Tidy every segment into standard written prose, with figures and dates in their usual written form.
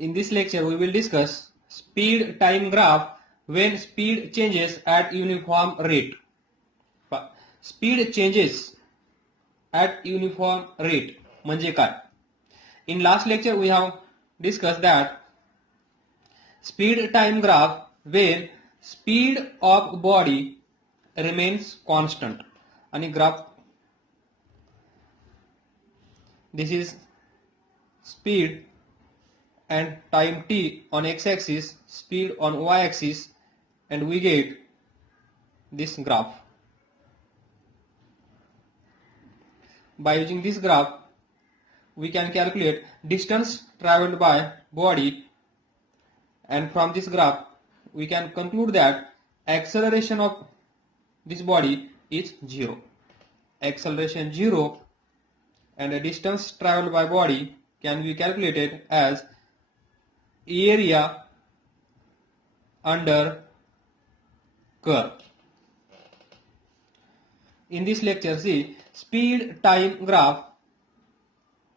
In this lecture, we will discuss speed time graph when speed changes at uniform rate. Speed changes at uniform rate म्हणजे काय? In last lecture, we have discussed that speed time graph when speed of body remains constant. आणि graph, this is speed and time t on x-axis, speed on y-axis, and we get this graph. By using this graph, we can calculate distance traveled by body, and from this graph we can conclude that acceleration of this body is 0. Acceleration 0 and the distance traveled by body can be calculated as area under curve. In this lecture, see speed time graph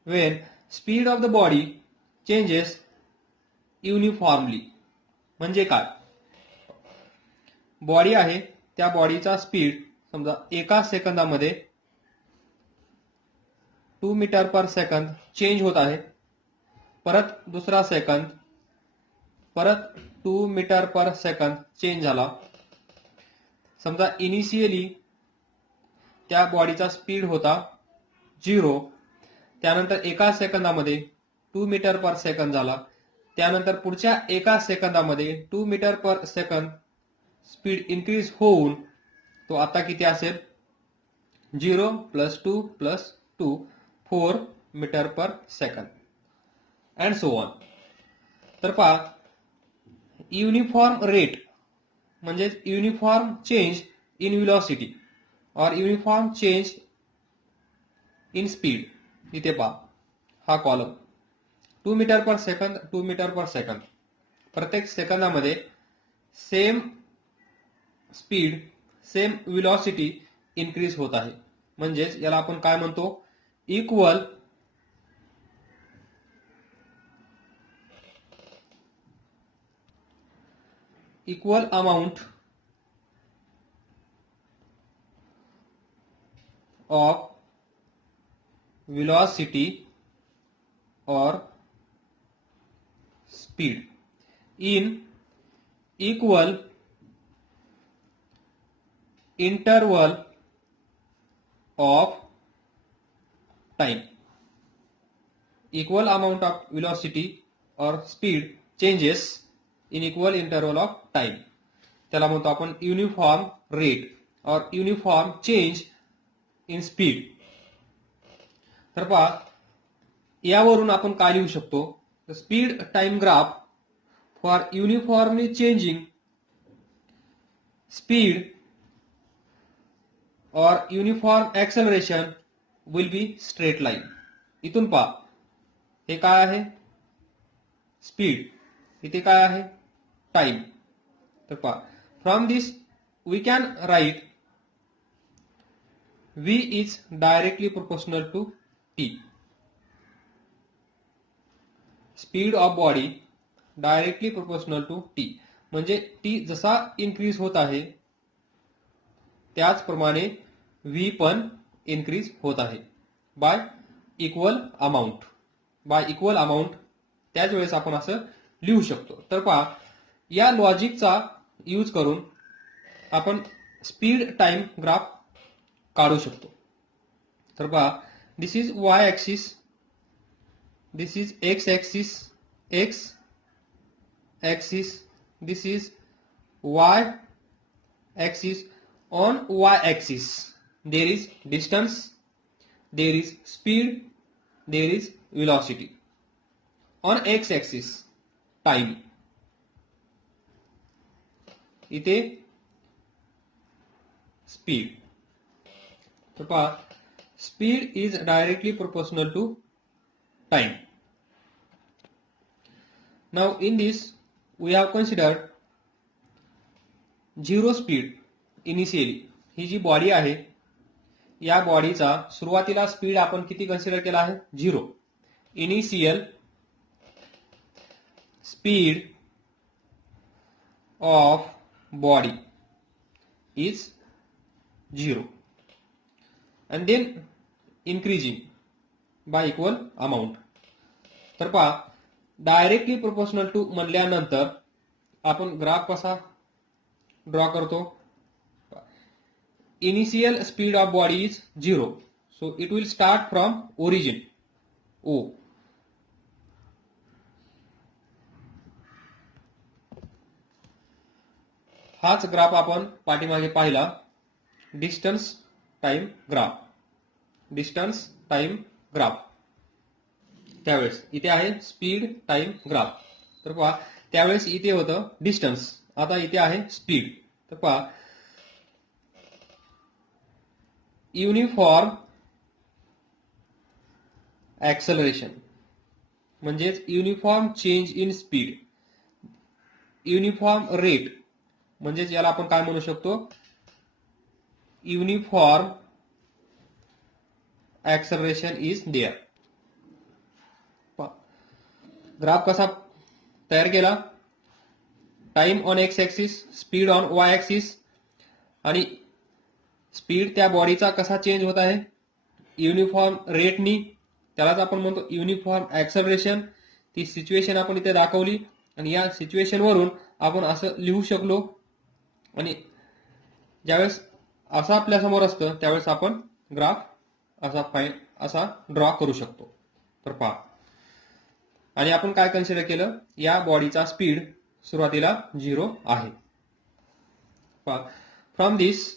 when speed of the body changes uniformly. म्हणजे काय? Body आहे, त्या बॉडीचा speed समजा एका सेकंदामध्ये 2 metre per second change होत आहे, परत दुसरा सेकंद, परत 2 मीटर पर सेकंद चेंज झाला. समजा इनिशियली त्या बॉडीचा स्पीड होता 0, त्यानंतर एका सेकंदामध्ये 2 मीटर पर सेकंद झाला, त्यानंतर पुढच्या एका सेकंदामध्ये 2 metre per second speed increase होऊन तो आता किती असेल? 0 + 2 + 2 4 metre per second and so on. तर पहा, युनिफॉर्म रेट म्हणजे uniform change in velocity or uniform change in speed. इथे पहा हा column 2 metre per second, 2 metre per second, प्रत्येक सेकंदामध्ये same speed, same velocity increase होत आहे. म्हणजेच याला आपण काय म्हणतो? Equal amount of velocity or speed in equal interval of time. Equal amount of velocity or speed changes in equal interval of time. त्याला म्हणतो आपण uniform rate or uniform change in speed. तर पहा, यावरून आपण काय लिहू शकतो? Speed time graph for uniformly changing speed or uniform acceleration will be straight line. इथून पहा, हे काय आहे? स्पीड. इथे काय आहे? टाइम. तर पहा, from this we can write V is directly proportional to T. Speed of body directly proportional to T. म्हणजे T जसा इन्क्रीज होत आहे त्याचप्रमाणे V पण इन्क्रीज होत आहे by equal amount. By equal amount त्याच वेळेस आपण असं लिहू शकतो. तर पहा, या लॉजिकचा यूज करून आपण स्पीड टाइम ग्राफ काढू शकतो. तर पहा, this is Y axis, this is X axis, X axis, this is Y axis. On Y axis there is distance, there is speed, there is velocity. On X axis time. इथे speed. तर पहा, speed is directly proportional to time. Now in this we have considered 0 speed initially. ही जी body आहे या बॉडीचा सुरुवातीला speed आपण किती कन्सिडर केला आहे? 0. Initial speed of body is 0 and then increasing by equal amount. तर पहा डायरेक्टली प्रोपोर्शनल टू म्हणल्यानंतर आपण ग्राफ कसा ड्रॉ करतो. Initial speed of body is 0, so it will start from origin O. हाच ग्राफ आपण पाठीमागे पाहिला, distance time graph. Distance time graph त्यावेळेस इथे आहे स्पीड टाइम ग्राफ. तर पहा त्यावेळेस इथे होतं डिस्टन्स, आता इथे आहे स्पीड. तर पहा युनिफॉर्म ऍक्सलरेशन म्हणजेच uniform change in speed, uniform rate म्हणजेच याला आपण काय म्हणू शकतो, uniform acceleration is there. Graph कसा तयार केला, time on x axis, speed on y axis, आणि स्पीड त्या बॉडीचा कसा चेंज होत आहे युनिफॉर्म रेटनी, त्यालाच आपण म्हणतो युनिफॉर्म ऍक्सलरेशन. ती सिच्युएशन आपण इथे दाखवली आणि या सिच्युएशन वरून आपण असं लिहू शकलो. आणि ज्यावेळेस असं आपल्या समोर असतं त्यावेळेस आपण ग्राफ असा ड्रॉ करू शकतो. तर पहा, आणि आपण काय कन्सिडर केलं, या बॉडीचा स्पीड सुरुवातीला 0 आहे. फ्रॉम दिस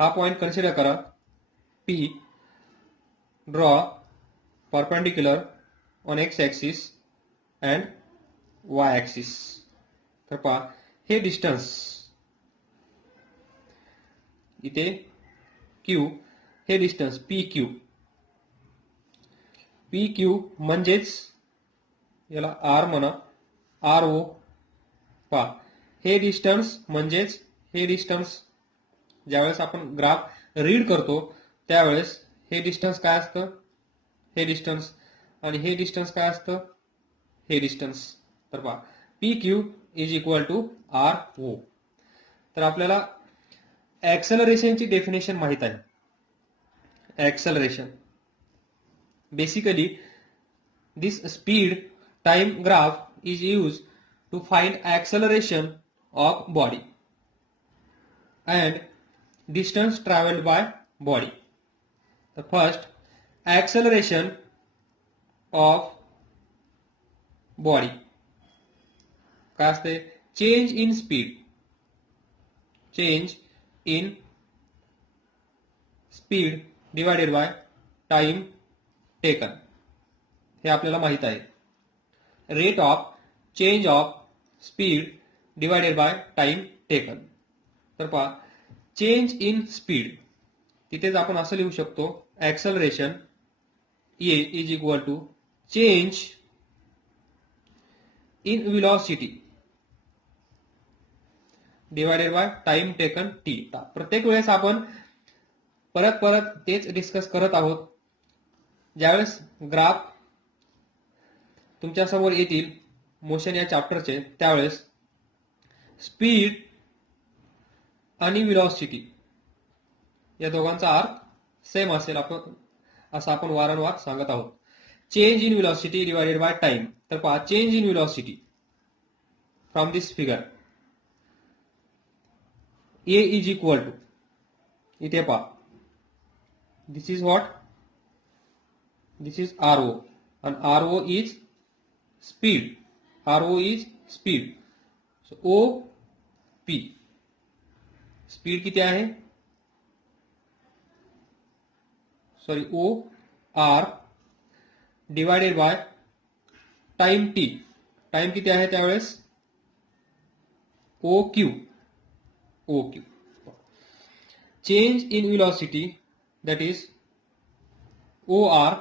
हा पॉइंट कन्सिडर करा P, draw perpendicular on x axis and Y axis. तर पहा हे डिस्टन्स इथे Q, हे डिस्टन्स PQ. PQ म्हणजेच याला R म्हणा, RO. पहा हे डिस्टन्स म्हणजेच हे डिस्टन्स. ज्यावेळेस आपण ग्राफ रीड करतो त्यावेळेस हे डिस्टन्स काय असतं, हे डिस्टन्स, आणि हे डिस्टन्स काय असतं, हे डिस्टन्स. तर पहा PQ is equal to RO. तर आपल्याला ऍक्सलरेशनची डेफिनेशन माहित आहे. Acceleration basically this speed time graph is use to find acceleration of body and distance traveled by body. The first, acceleration of body काय असते, change in speed. Change in speed divided by time taken, हे आपल्याला माहित आहे. Rate of change of speed divided by time taken. तर पहा change in speed, तिथेच आपण असं लिहू शकतो, acceleration a is equal to change in velocity divided by time taken t. प्रत्येक वेळेस आपण परत परत तेच डिस्कस करत आहोत. ज्यावेळेस ग्राफ तुमच्या समोर येतील मोशन या चॅप्टरचे, त्यावेळेस स्पीड आणि व्हेलॉसिटी या दोघांचा अर्थ सेम असेल असं आपण वारंवार सांगत आहोत. Change in velocity divided by time. तर पहा change in velocity from this figure A is equal to, इथे पहा this is what, this is RO and RO is speed. RO is speed. So OP speed किती आहे, sorry OR divided by time T. Time किती आहे त्यावेळेस, OQ. Change in velocity that is OR,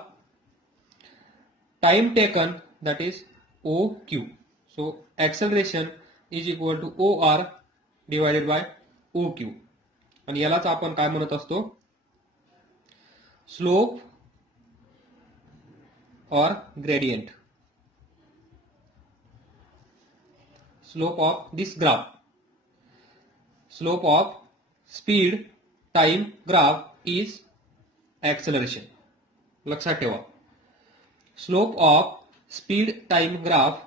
time taken that is OQ. So acceleration is equal to OR divided by OQ. आणि यालाच आपण काय म्हणत असतो, स्लोप और gradient. slope of this graph. Slope of speed time graph is acceleration. लक्षात ठेवा. Slope of speed time graph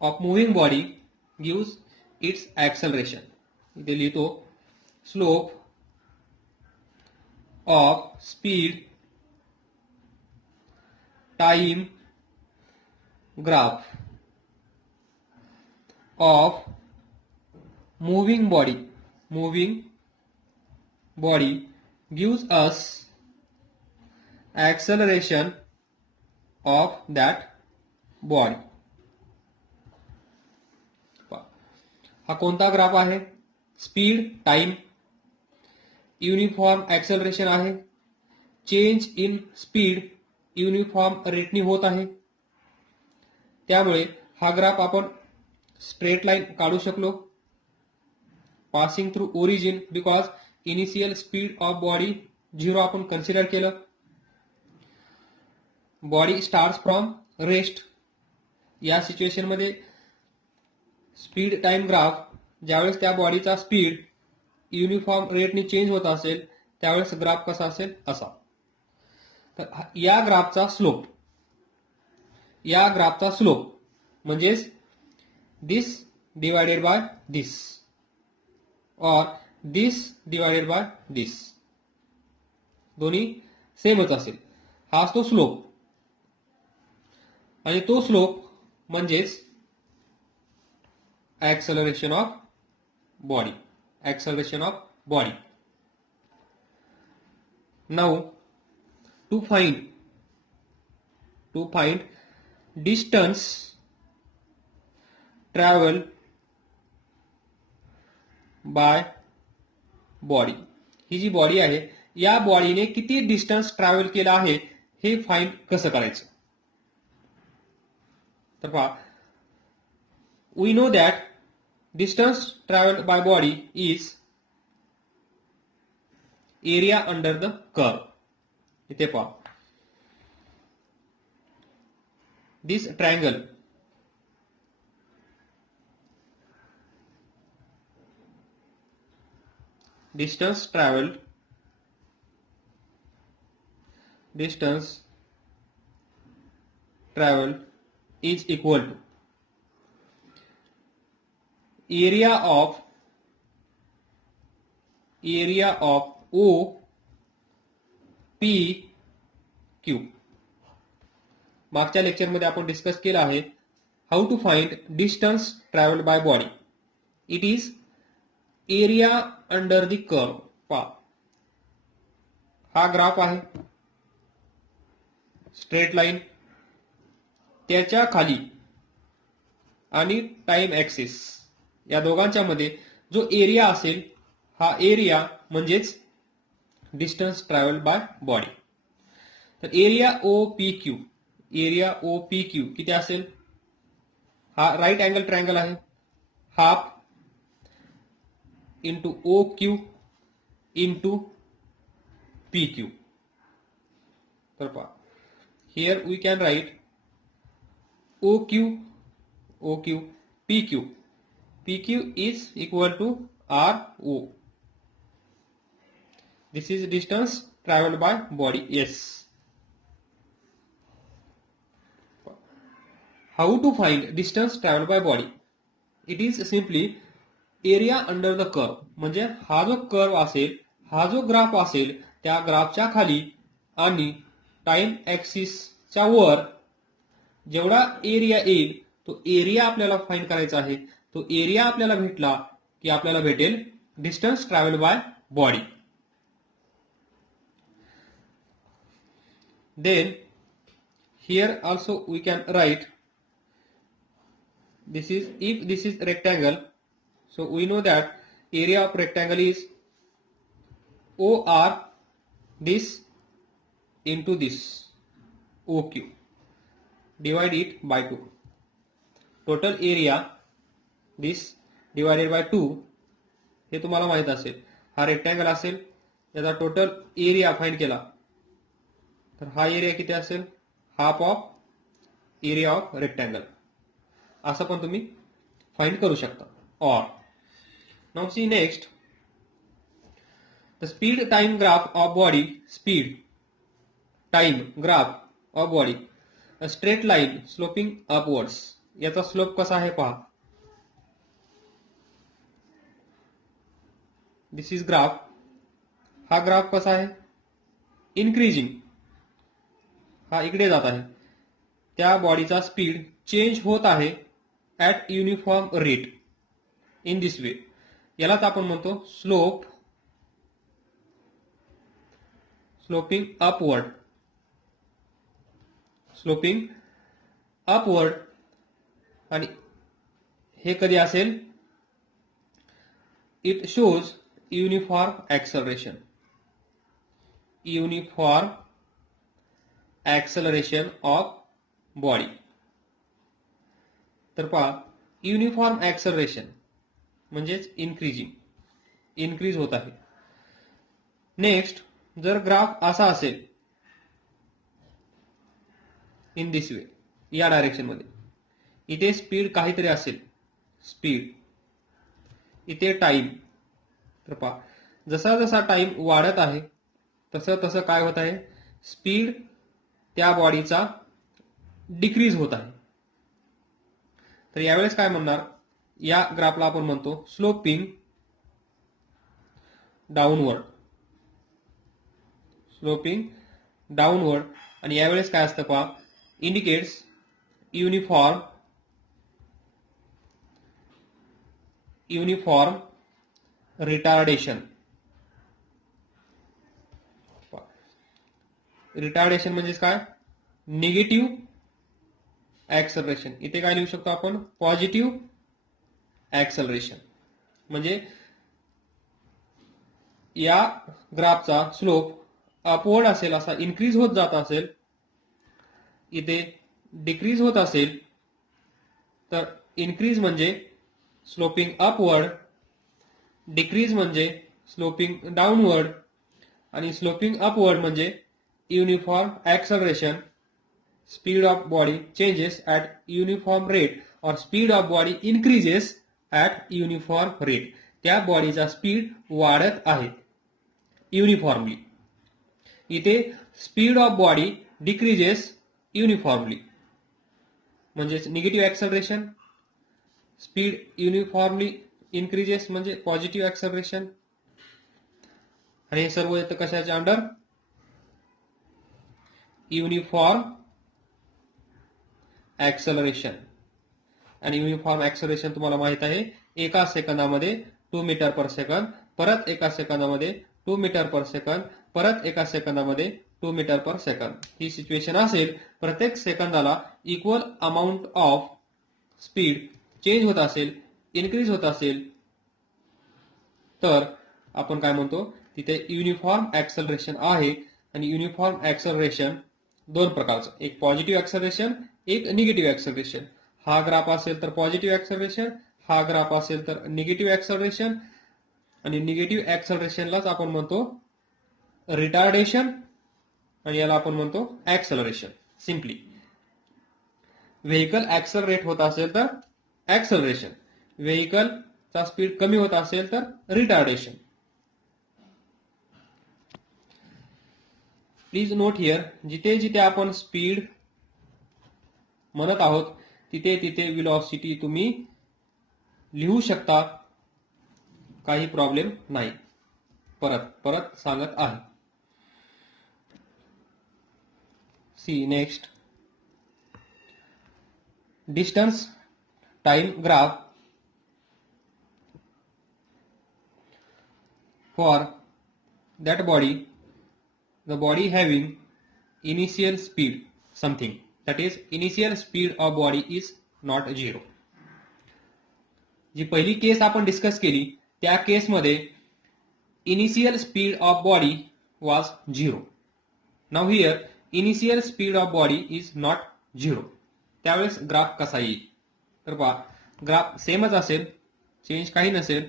of moving body gives its acceleration. इथे लिहितो slope of speed time graph of moving body gives us acceleration of that body. हा कोणता graph आहे? Speed time uniform acceleration आहे. Change in speed uniform रेटनी होत आहे. त्यामुळे हा ग्राफ आपण स्ट्रेट लाईन काढू शकलो. Passing through origin because initial speed of body 0 आपण कन्सिडर केलं. Body start from rest. या सिच्युएशन मध्ये स्पीड टाइम ग्राफ ज्यावेळेस त्या बॉडीचा स्पीड युनिफॉर्म रेटने चेंज होत असेल त्यावेळेस ग्राफ कसा असेल असा. तर या ग्राफचा स्लोप म्हणजेच दिस डिवायडेड बाय दिस और दिस डिवायडेड बाय दिस दोन्ही सेमच असेल. हा असतो स्लोप आणि तो स्लोप म्हणजेच acceleration of body. Now to find distance travel by body. ही जी बॉडी आहे या बॉडीने किती डिस्टन्स ट्रॅव्हल केला आहे हे फाइंड कसं करायचं. तर पहा, we know that distance traveled by body is area under the curve. इथे पहा, this triangle distance traveled is equal to area of O P Q. मागच्या लेक्चर मध्ये आपण डिस्कस केलं आहे how to find distance travelled by body. It is area under the curve. पहा, हा graph आहे स्ट्रेट लाईन, त्याच्या खाली आणि टाइम ऍक्सिस या दोघांच्या मध्ये जो एरिया असेल हा एरिया म्हणजेच डिस्टन्स ट्रॅव्हल्ड बाय बॉडी. तर एरिया ओ पी क्यू किती असेल? हा राईट अँगल ट्रायंगल आहे. Half into O Q into P Q. तर पहा, here we can write O Q P Q. PQ is equal to RO. This is distance traveled by body. Yes. How to find distance traveled by body? It is simply area under the curve. म्हणजे हा जो curve असेल, हा जो graph असेल त्या ग्राफच्या खाली आणि टाइम ऍक्सिसच्या वर जेवढा एरिया येईल तो एरिया आपल्याला फाइंड करायचा आहे. तो एरिया आपल्याला भेटला की आपल्याला भेटेल distance travel by body. Then here also we can write this is rectangle. So we know that area of rectangle is OR this into this OQ. Divide it by 2. Total area this divided by 2 हे तुम्हाला माहित असेल. हा rectangle असेल, याचा total area find केला तर हा एरिया किती असेल? Half of area of rectangle. असं पण तुम्ही फाइंड करू शकता. Or now see next the speed time graph of body. Speed time graph of body a straight line sloping upwards. याचा स्लोप कसा आहे पहा. This is graph. हा ग्राफ कसा आहे, इन्क्रीजिंग. हा इकडे जात आहे. त्या बॉडीचा स्पीड चेंज होत आहे at uniform rate in this way. यालाच आपण म्हणतो स्लोपिंग अपवर्ड. Sloping upward. आणि हे कधी असेल, it shows uniform acceleration. Uniform acceleration of body. तर पहा, युनिफॉर्म ऍक्सलरेशन म्हणजेच इन्क्रीज होत आहे. नेक्स्ट, जर ग्राफ असा असेल इन दिस वे, या डायरेक्शन मध्ये, इथे स्पीड काहीतरी असेल, स्पीड, इथे टाइम. तर पहा, जसा जसा टाइम वाढत आहे तसं तसं काय होत आहे, स्पीड त्या बॉडीचा डिक्रीज होत आहे. तर यावेळेस काय म्हणणार, या ग्राफला आपण म्हणतो स्लोपिंग डाऊनवर्ड. Sloping downward. आणि यावेळेस काय असतं पहा, इंडिकेट्स युनिफॉर्म रिटार्डेशन. रिटार्डेशन म्हणजेच काय, निगेटिव्ह ऍक्सलरेशन. इथे काय लिहू शकतो आपण, पॉझिटिव्ह ऍक्सलरेशन. म्हणजे या ग्राफचा स्लोप अपवर्ड असेल, असा इन्क्रीज होत जात असेल, इथे डिक्रीज होत असेल, तर इन्क्रीज म्हणजे स्लोपिंग अपवर्ड, डिक्रीज म्हणजे स्लोपिंग डाऊनवर्ड, आणि स्लोपिंग अपवर्ड म्हणजे uniform acceleration. Speed of body changes at uniform rate or speed of body increases at uniform rate. त्या बॉडीचा स्पीड वाढत आहे युनिफॉर्मली. इथे speed of body decreases uniformly, म्हणजेच negative acceleration. Speed uniformly increases म्हणजे positive acceleration. आणि हे सर्व येतं कशाच्या अंडर, युनिफॉर्म ऍक्सलरेशन. आणि युनिफॉर्म ऍक्सलरेशन तुम्हाला माहित आहे, एका सेकंदामध्ये 2 मीटर पर सेकंद, परत एका सेकंदामध्ये 2 मीटर पर सेकंद, परत एका सेकंदामध्ये 2 मीटर पर सेकंद. ही सिच्युएशन असेल, प्रत्येक सेकंदाला equal amount of speed change होत असेल, इन्क्रीज होत असेल, तर आपण काय म्हणतो, तिथे युनिफॉर्म ऍक्सलरेशन आहे. आणि युनिफॉर्म ऍक्सलरेशन दोन प्रकारचं, एक पॉझिटिव्ह ऍक्सलरेशन, एक निगेटिव्ह ऍक्सलरेशन. हा ग्राफ असेल तर पॉझिटिव्ह ऍक्सलरेशन, हा ग्राफ असेल तर निगेटिव्ह ऍक्सलरेशन. आणि निगेटिव्ह ऍक्सलरेशनलाच आपण म्हणतो रिटार्डेशन, आणि याला आपण म्हणतो ऍक्सलरेशन. सिम्पली व्हेकल ऍक्सलरेट होत असेल तर ऍक्सलरेशन, व्हेकलचा स्पीड कमी होत असेल तर रिटार्डेशन. प्लीज नोट हिअर, जिथे जिथे आपण स्पीड म्हणत आहोत तिथे तिथे व्हेलॉसिटी तुम्ही लिहू शकता, काही प्रॉब्लेम नाही. परत परत सांगत आहे. See next, distance time graph for that body, the body having initial speed something, that is initial speed of body is not zero. जी पहिली केस आपण डिस्कस केली त्या केसमध्ये initial speed of body was 0. Now here initial speed of body is not 0. त्यावेळेस graph कसा येईल, तर पहा, ग्राफ सेमच असेल, चेंज काही नसेल.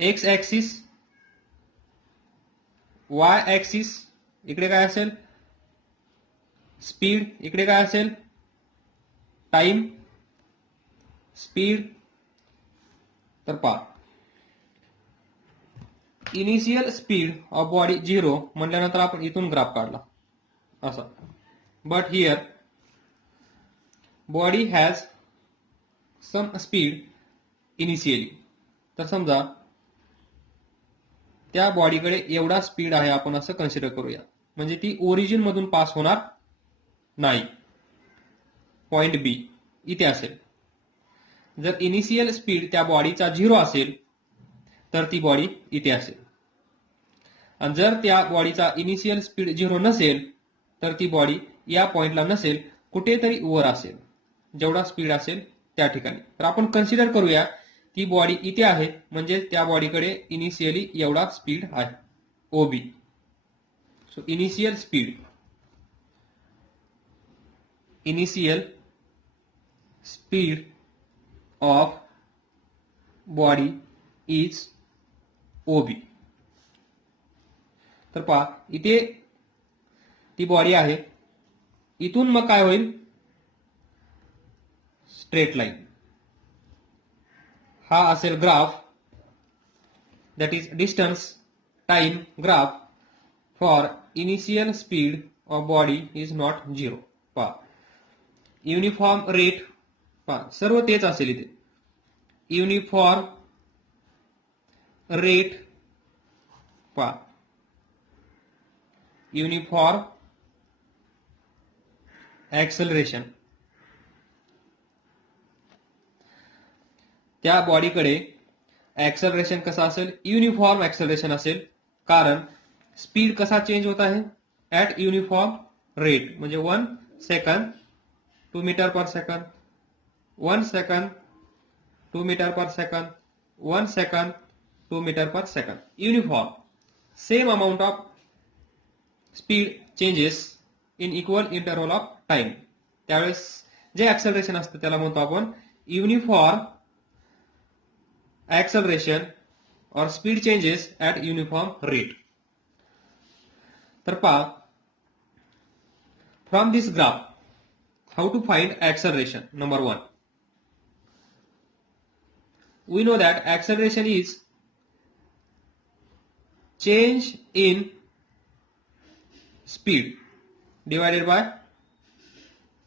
एक्स ऍक्सिस, वाय ऍक्सिस, इकडे काय असेल स्पीड, इकडे काय असेल टाइम. स्पीड, तर पहा इनिशियल स्पीड ऑफ बॉडी 0 म्हटल्यानंतर आपण इथून ग्राफ काढला असा. But here body has some speed initially. तर समजा त्या बॉडीकडे एवढा स्पीड आहे आपण असं कन्सिडर करूया, म्हणजे ती ओरिजिन मधून पास होणार नाही. पॉइंट बी इथे असेल. जर इनिशियल स्पीड त्या बॉडीचा 0 असेल तर ती बॉडी इथे असेल, आणि जर त्या बॉडीचा इनिशियल स्पीड 0 नसेल तर ती बॉडी या पॉइंटला नसेल, कुठेतरी वर असेल, जेवढा स्पीड असेल त्या ठिकाणी. तर आपण कन्सिडर करूया ती बॉडी इथे आहे, म्हणजे त्या बॉडीकडे इनिशियली एवढा स्पीड आहे OB. So initial speed of body is OB. तर पहा इथे ती बॉडी आहे, इथून मग काय होईल, स्ट्रेट लाईन. हा असेल graph, that is distance time graph for initial speed of body is not 0. पहा युनिफॉर्म रेट, पहा सर्व तेच असेल इथे. युनिफॉर्म रेट, पहा युनिफॉर्म ऍक्सलरेशन. त्या बॉडीकडे ऍक्सलरेशन कसा असेल, युनिफॉर्म ऍक्सलरेशन असेल, कारण स्पीड कसा चेंज होत आहे, ऍट युनिफॉर्म रेट. म्हणजे 1 second 2 metre per second, 1 second 2 metre per second, 1 second 2 metre per second. Uniform same amount of speed changes in equal interval of time. त्यावेळेस जे ऍक्सलरेशन असतं त्याला म्हणतो आपण uniform acceleration or speed changes at uniform rate. तर पहा from this graph how to find acceleration. Number 1, we know that acceleration is change in speed divided by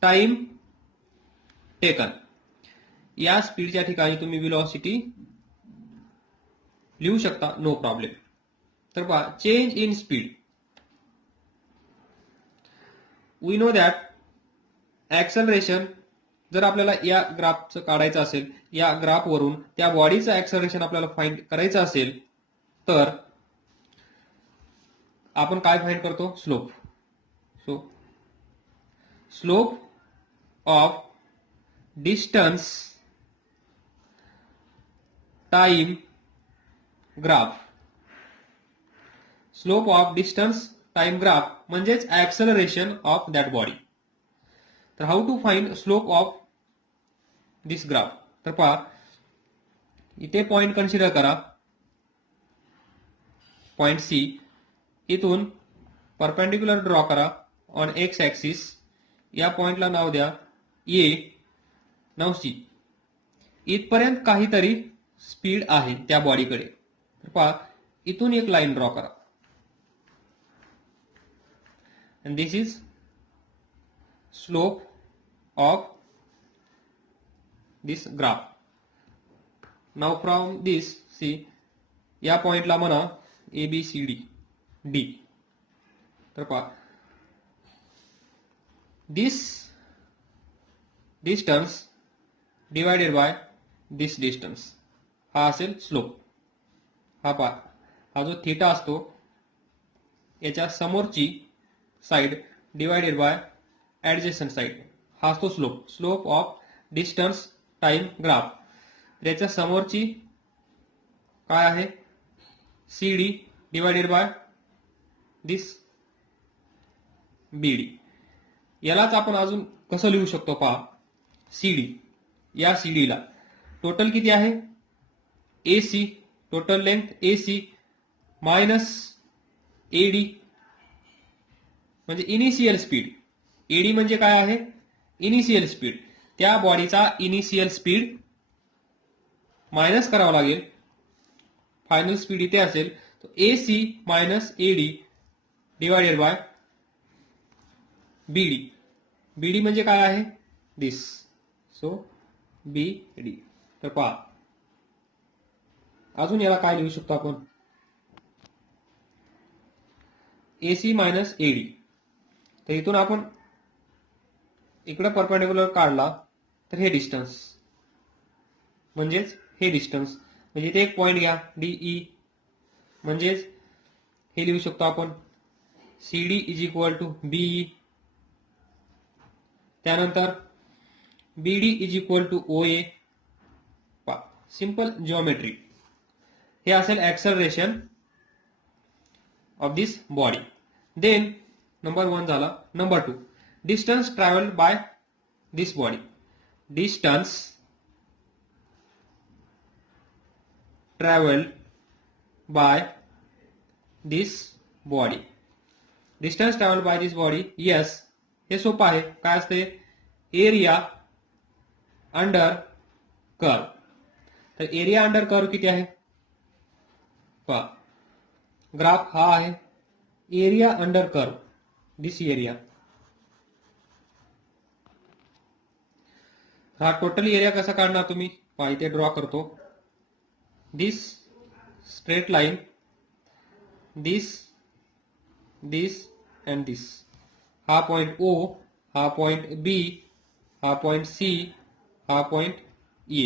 time taken. या स्पीडच्या ठिकाणी तुम्ही वेलोसिटी लिहू शकता, नो प्रॉब्लेम. तर पहा change in speed, we know that acceleration, जर आपल्याला या ग्राफचं काढायचं असेल, या ग्राफवरून त्या बॉडीचं ऍक्सलरेशन आपल्याला फाइंड करायचं असेल, तर आपण काय फाइंड करतो, slope. So slope of distance time graph. Slope of distance time graph म्हणजेच ऍक्सलरेशन ऑफ दॅट बॉडी. तर how to find slope of this graph. तर पहा इथे पॉइंट कन्सिडर करा, पॉइंट सी. इथून परपेंडिक्युलर ड्रॉ करा ऑन एक्स ऍक्सिस. या पॉइंटला नाव द्या ए. नाव सी. इथपर्यंत काहीतरी स्पीड आहे त्या बॉडीकडे. तर पहा इथून एक लाईन ड्रॉ करा, and this is slope of this graph. Now from this, see, या पॉइंटला म्हणा ABCD D. तर पहा this distance divided by this distance, हा असेल स्लोप. हा पहा, हा जो थीटा असतो याच्या समोरची side divided by adjacent side, हा असतो slope. Slope of distance time graph. याच्या समोरची काय आहे, CD divided by this BD. यालाच आपण अजून कसं लिहू शकतो पहा, CD, या CD ला टोटल किती आहे, AC, total length AC minus AD म्हणजे इनिशियल स्पीड. AD म्हणजे काय आहे, इनिशियल स्पीड. त्या बॉडीचा इनिशियल स्पीड मायनस करावं लागेल. फायनल स्पीड इथे असेल, तो AC minus AD divided by BD. BD म्हणजे काय आहे? दिस. So BD. तर पहा, अजून याला काय लिहू शकतो आपण? AC minus AD. तर इथून आपण इकडे परपेंडिक्युलर काढला तर हे डिस्टन्स, म्हणजेच हे डिस्टन्स, म्हणजे इथे एक पॉइंट घ्या DE, म्हणजेच हे लिहू शकतो आपण CD is equal to BE. त्यानंतर BD is equal to OA. Simple geometry. हे असेल acceleration of this body. Then number 1 झाला. Number 2, distance travelled by this body. Distance travelled by this body. Distance travelled by this body. Yes, हे सोपं आहे. काय असते? Area under curve. तर area under curve किती आहे? पहा, ग्राफ हा आहे area under curve. This area, हा टोटल एरिया कसा काढणार तुम्ही? पहा, इथे ड्रॉ करतो. दिस स्ट्रेट लाईन, दिस अँड दिस. हा पॉइंट O, हा पॉइंट B, हा पॉइंट C, हा पॉइंट A.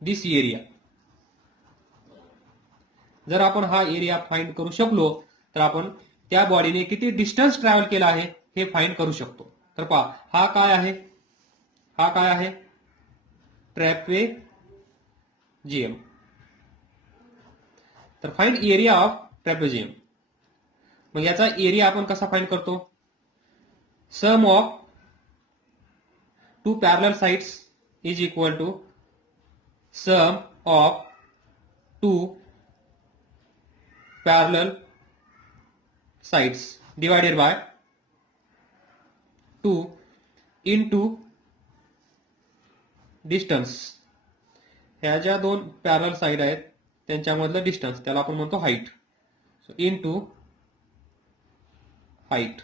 This area. जर आपण हा एरिया फाइंड करू शकलो तर आपण त्या बॉडीने किती डिस्टन्स ट्रॅव्हल केला आहे हे फाइंड करू शकतो. तर पहा, हा काय आहे? हा काय आहे? ट्रॅपेझियम. तर फाइंड एरिया ऑफ ट्रॅपेझियम. मग याचा एरिया आपण कसा फाइंड करतो? Sum of two parallel sides is equal to sum of two parallel sides divided by 2 into distance. ह्या ज्या दोन पॅरलल साइड आहेत त्यांच्यामधलं डिस्टन्स, त्याला आपण म्हणतो height. So into height.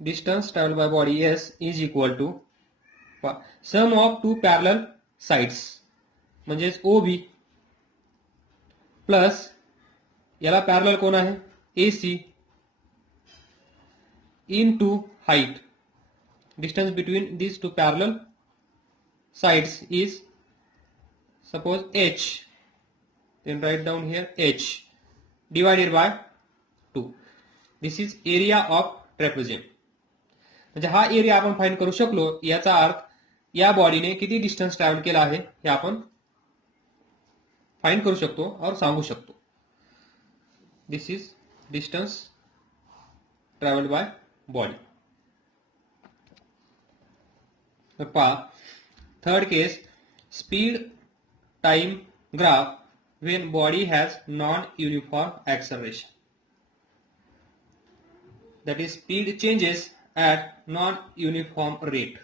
Distance travel by body S is equal to sum of two parallel sides, म्हणजेच OB plus याला parallel कोण आहे? AC into height. Distance between these two parallel sides is suppose H. Then write down here H divided by 2. This is area of trapezium. म्हणजे हा area आपण find करू शकलो, याचा अर्थ या बॉडीने किती डिस्टन्स ट्रॅव्हल केला आहे हे आपण फाइंड करू शकतो और सांगू शकतो. This is distance travelled by body. पहा, third case, speed time graph when body has non-uniform acceleration. That is, speed changes at non-uniform rate.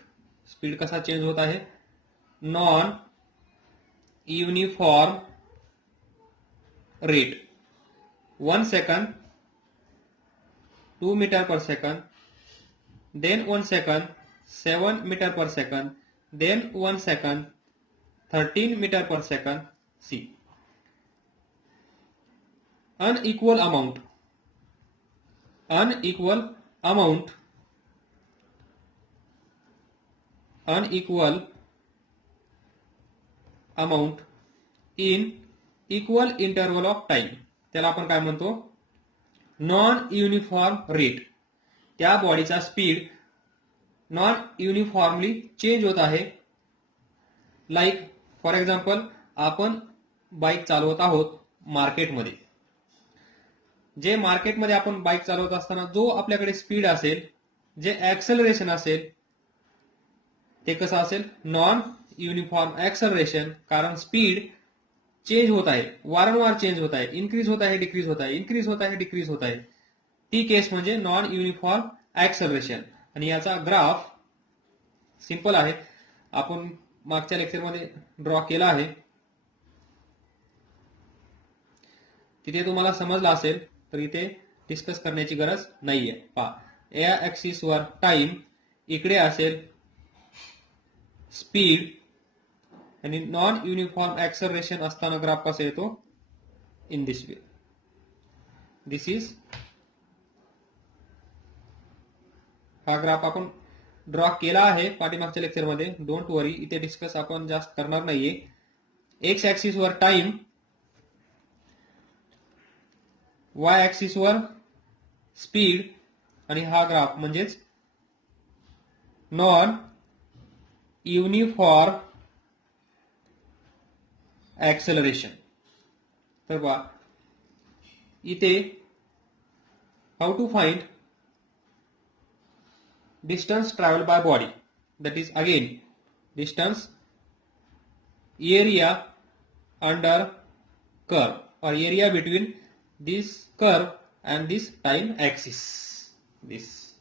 Speed कसा चेंज होता है? Non uniform rate. 1 second 2 meter per second, then 1 second 7 meter per second, then 1 second 13 meter per second. C. Unequal amount in equal interval of time. त्याला आपण काय म्हणतो? Non uniform rate. त्या बॉडीचा speed non uniformly change होत आहे. Like for example, आपण bike चालवत आहोत मार्केटमध्ये. जे मार्केटमध्ये आपण बाईक चालवत असताना जो आपल्याकडे स्पीड असेल, जे ऍक्सेलरेशन असेल, ते कसं असेल? Non uniform acceleration. कारण स्पीड चेंज होत आहे, वारंवार चेंज होत आहे, इन्क्रीज होत आहे, डिक्रीज होत आहे, इन्क्रीज होत आहे, डिक्रीज होत आहे. ती केस म्हणजे नॉन युनिफॉर्म ऍक्सेलरेशन. आणि याचा ग्राफ सिंपल आहे. आपण मागच्या लेक्चरमध्ये ड्रॉ केला आहे. तिथे तुम्हाला समजलं असेल तर इथे डिस्कस करण्याची गरज नाहीये. पहा, या ऍक्सिस वर टाइम, इकडे असेल स्पीड, आणि नॉन युनिफॉर्म ऍक्सलरेशन असताना ग्राफ कसा येतो, in this way. This is, हा ग्राफ आपण ड्रॉ केला आहे पाठीमागच्या लेक्चरमध्ये. डोंट वरी, इथे डिस्कस आपण जास्त करणार नाहीये. एक्स ऍक्सिस वर टाइम, वाय ऍक्सिस वर स्पीड, आणि हा ग्राफ म्हणजेच नॉन युनिफॉर्म ऍक्सेलरेशन. तर पहा इथे how to find distance traveled by body, that is again distance area under curve or area between this curve and this time axis. This,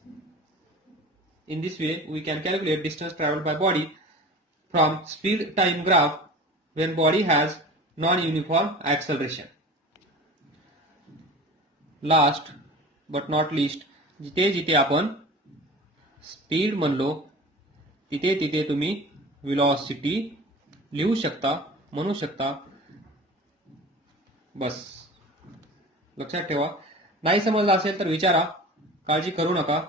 in this way we can calculate distance traveled by body from speed time graph when body has non-uniform acceleration. Last but not least, जिथे जिथे आपण speed म्हणलो तिथे तिथे तुम्ही velocity लिहू शकता, म्हणू शकता. बस लक्षात ठेवा. नाही समजलं असेल तर विचारा, काळजी करू नका,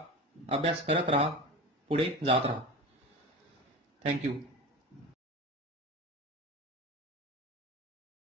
अभ्यास करत राहा, पुढे जात राहा. थँक्यू.